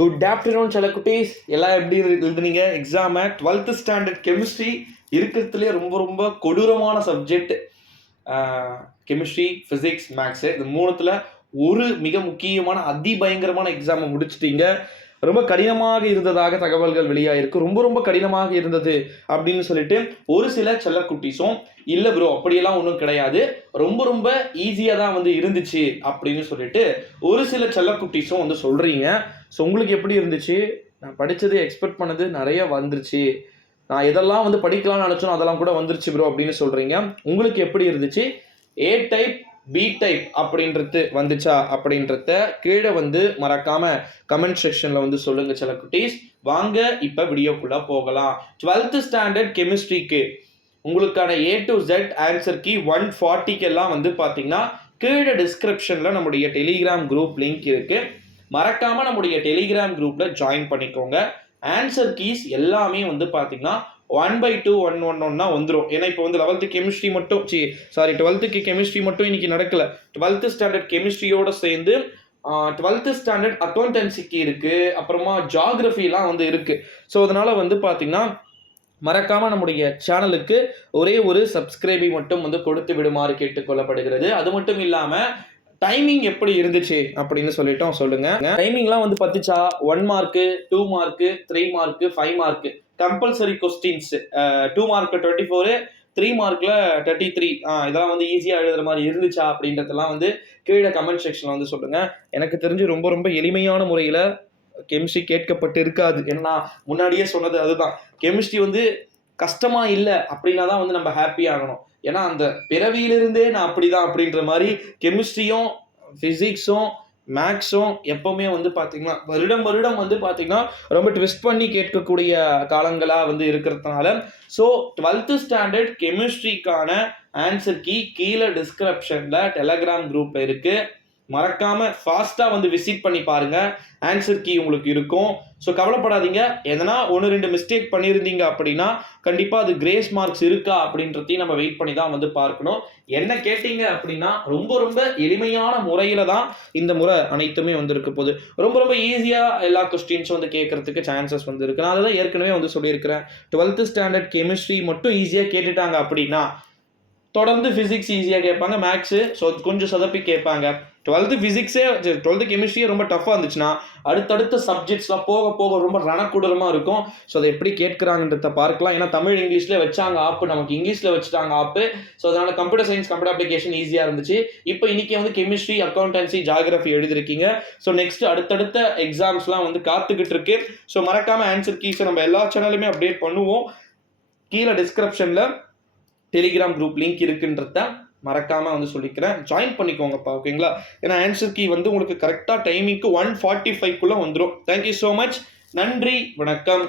Good afternoon செல்லக்குட்டீஸ். எல்லாம் எப்படி எழுதுனீங்க எக்ஸாமை? 12th ஸ்டாண்டர்ட் கெமிஸ்ட்ரி இருக்கிறதுலே ரொம்ப ரொம்ப கொடூரமான சப்ஜெக்ட் கெமிஸ்ட்ரி, ஃபிசிக்ஸ், மேக்ஸு. இந்த மூணுத்தில் ஒரு மிக முக்கியமான அதிபயங்கரமான எக்ஸாமை முடிச்சிட்டீங்க. ரொம்ப கடினமாக இருந்ததாக தகவல்கள் வெளியாகிருக்கு. ரொம்ப ரொம்ப கடினமாக இருந்தது அப்படின்னு சொல்லிட்டு ஒரு சில செல்லக்குட்டீஸும் இல்லை ப்ரோ அப்படியெல்லாம் ஒன்றும் கிடையாது, ரொம்ப ரொம்ப ஈஸியாக தான் வந்து இருந்துச்சு அப்படின்னு சொல்லிட்டு ஒரு சில செல்லக்குட்டீஸும் வந்து சொல்கிறீங்க. ஸோ உங்களுக்கு எப்படி இருந்துச்சு? நான் படித்தது எக்ஸ்பெக்ட் பண்ணது நிறைய வந்துருச்சு, நான் எதெல்லாம் வந்து படிக்கலாம்னு நினச்சோம் அதெல்லாம் கூட வந்துருச்சு ப்ரோ அப்படின்னு சொல்கிறீங்க. உங்களுக்கு எப்படி இருந்துச்சு? ஏ டைப் பி டைப் அப்படின்றது வந்துச்சா அப்படின்றத கீழே வந்து மறக்காம கமெண்ட் செக்ஷன்ல வந்து சொல்லுங்க செல்லக்குட்டீஸ். வாங்க இப்போ வீடியோக்குள்ள போகலாம். 12th ஸ்டாண்டர்ட் கெமிஸ்ட்ரிக்கு உங்களுக்கான A to Z answer key 140க்கு எல்லாம் வந்து பார்த்தீங்கன்னா கீழே டிஸ்கிரிப்ஷனில் நம்முடைய டெலிகிராம் குரூப் லிங்க் இருக்கு. மறக்காம நம்முடைய டெலிகிராம் குரூப்ல ஜாயின் பண்ணிக்கோங்க. ஆன்சர் கீஸ் எல்லாமே வந்து பார்த்தீங்கன்னா 1/2 111 வந்துடும். ஏன்னா இப்போ வந்து 11th கெமிஸ்ட்ரி மட்டும் 12th கெமிஸ்ட்ரி மட்டும் இன்னைக்கு நடக்கல. 12th ஸ்டாண்டர்ட் கெமிஸ்ட்ரியோட சேர்ந்து 12th ஸ்டாண்டர்ட் அக்கௌண்டன்சிக்கு இருக்கு, அப்புறமா ஜியாகிரஃபிலாம் வந்து இருக்கு. ஸோ அதனால வந்து பார்த்தீங்கன்னா மறக்காம நம்முடைய சேனலுக்கு ஒரே ஒரு சப்ஸ்கிரைபை மட்டும் வந்து கொடுத்து விடுமாறு கேட்டுக்கொள்ளப்படுகிறது. அது மட்டும் இல்லாம டைமிங் எப்படி இருந்துச்சு அப்படின்னு சொல்லிட்டோம் சொல்லுங்க. டைமிங்லாம் வந்து பார்த்துச்சா? 1 mark, 2 mark, 3 mark, 5 mark compulsory questions. 2 mark 24, 3 மார்க்ல 33. இதெல்லாம் வந்து ஈஸியாக எழுதுற மாதிரி இருந்துச்சா அப்படின்றதெல்லாம் வந்து கீழே கமெண்ட் செக்ஷன்ல வந்து சொல்லுங்க. எனக்கு தெரிஞ்சு ரொம்ப ரொம்ப எளிமையான முறையில் கெமிஸ்ட்ரி கேட்கப்பட்டு இருக்காது. ஏன்னா முன்னாடியே சொன்னது அதுதான், கெமிஸ்ட்ரி வந்து கஷ்டமா இல்லை அப்படின்னா தான் வந்து நம்ம ஹாப்பி ஆகணும். ஏன்னா அந்த பிறவியிலிருந்தே நான் அப்படிதான் அப்படின்ற மாதிரி கெமிஸ்ட்ரியும் ஃபிசிக்ஸும் மேக்ஸும் எப்பவுமே வந்து பார்த்தீங்கன்னா வருடம் வந்து பார்த்தீங்கன்னா ரொம்ப ட்விஸ்ட் பண்ணி கேட்கக்கூடிய காலங்களாக வந்து இருக்கிறதுனால ஸோ 12th ஸ்டாண்டர்ட் கெமிஸ்ட்ரிக்கான ஆன்சர் கீ கீழே டிஸ்கிரிப்ஷனில் டெலகிராம் குரூப்பில் இருக்குது. மறக்காம ஃபாஸ்ட்டாக வந்து விசிட் பண்ணி பாருங்க, ஆன்சர் கீ உங்களுக்கு இருக்கும். ஸோ கவலைப்படாதீங்க. எதனா 1-2 மிஸ்டேக் பண்ணியிருந்தீங்க அப்படின்னா கண்டிப்பாக அது கிரேஸ் மார்க்ஸ் இருக்கா அப்படின்றதையும் நம்ம வெயிட் பண்ணி தான் வந்து பார்க்கணும். என்ன கேட்டீங்க அப்படின்னா ரொம்ப ரொம்ப எளிமையான முறையில தான் இந்த முறை அனைத்துமே வந்து இருக்க போகுது. ரொம்ப ரொம்ப ஈஸியாக எல்லா கொஸ்டின்ஸும் வந்து கேட்கறதுக்கு சான்சஸ் வந்து இருக்கு. நான் அதை தான் ஏற்கனவே வந்து சொல்லியிருக்கிறேன். 12th ஸ்டாண்டர்ட் கெமிஸ்ட்ரி மட்டும் ஈஸியாக கேட்டுட்டாங்க அப்படின்னா தொடர்ந்து ஃபிசிக்ஸ் ஈஸியாக கேட்பாங்க, மேக்ஸு கொஞ்சம் சொதப்பி கேட்பாங்க. 12th ஃபிசிக்ஸே 12th கெமிஸ்ட்ரியே ரொம்ப டஃப்பாக இருந்துச்சுன்னா அடுத்தடுத்த சப்ஜெக்ட்ஸ்லாம் போக போக ரொம்ப ரணக்குடரமாக இருக்கும். ஸோ அதை எப்படி கேட்குறாங்கன்றத பார்க்கலாம். ஏன்னா தமிழ் இங்கிலீஷ்லேயே வச்சாங்க ஆப்பு, நமக்கு இங்கிலீஷில் வச்சுட்டாங்க ஆப்பு. ஸோ அதனால் கம்ப்யூட்டர் சயின்ஸ் கம்ப்யூட்டர் அப்ளிகேஷன் ஈஸியாக இருந்துச்சு. இப்போ இன்னைக்கு வந்து கெமிஸ்ட்ரி, அக்கௌண்டன்சி, ஜியாகிரஃபி எழுதிருக்கீங்க. ஸோ நெக்ஸ்ட் அடுத்தடுத்த எக்ஸாம்ஸ்லாம் வந்து காத்துக்கிட்டு இருக்கு. ஸோ மறக்காமல் ஆன்சர் கீஸை நம்ம எல்லா சேனலுமே அப்டேட் பண்ணுவோம். கீழே டிஸ்கிரிப்ஷனில் டெலிகிராம் குரூப் லிங்க் இருக்குன்றத மறக்காம வந்து சொல்லிக்கிறேன், ஜாயின் பண்ணிக்கோங்கப்பா. ஓகேங்களா? ஏன்னா ஆன்சர் கீ வந்து உங்களுக்கு கரெக்டாக டைமிங்க்கு 1:45க்குள்ள வந்துடும். Thank you so much. நன்றி, வணக்கம்.